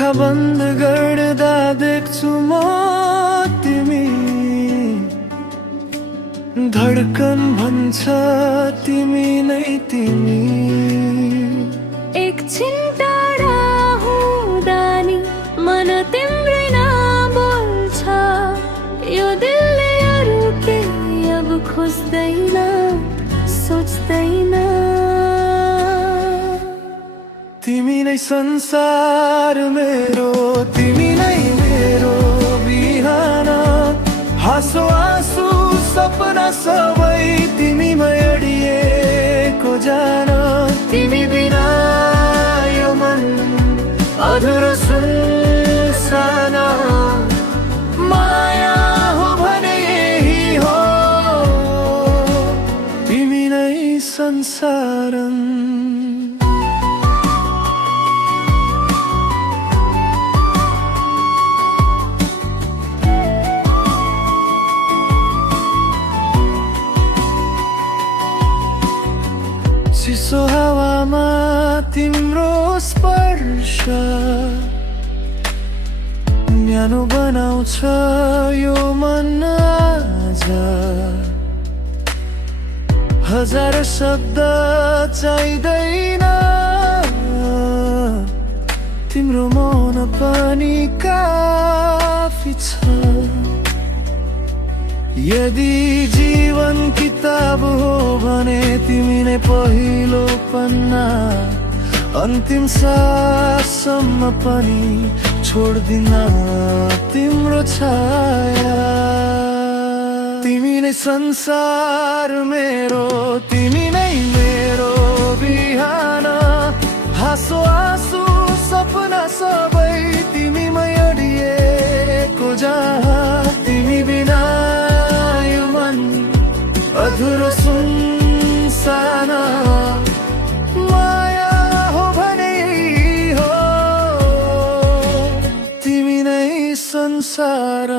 आँखा बन्द गर्दा देख्छु म तिमी, धड्कन भन्छ तिमी नै तिमी। एकछिन टाढा हुँदा नि मन तिम्रै नाम बोल्छ, यो दिलले अरू के अब खोज्दैन सोच्दैन। तिमी नै संसार मेरो, तिमी नै मेरो बिहान, हाँसो आँसु सपना सबै तिमीमै अडिएको जान। तिमी बिना यो मन अधुरो सुनसान, माया हो भने यही हो, तिमी नै संसारन। चिसो हावामा तिम्रो स्पर्श न्यानो बनाउँछ यो मन आज। हजार शब्द चाहिँदैन, तिम्रो मौन पनि काफी छ। यदि जीवन किताब हो भने तिमी नै पहिलो पन्ना, अन्तिम साससम्म पनि छोड्दिन तिम्रो छाया। तिमी नै संसार मेरो, तिमी नै मेरो बिहान, हाँसो आँसु सपना सबै तिमीमै अडिएको जहाँ। तिमी बिना यो मन अधुरो सुनसान, माया हो भने यही हो, तिमी नै संसार।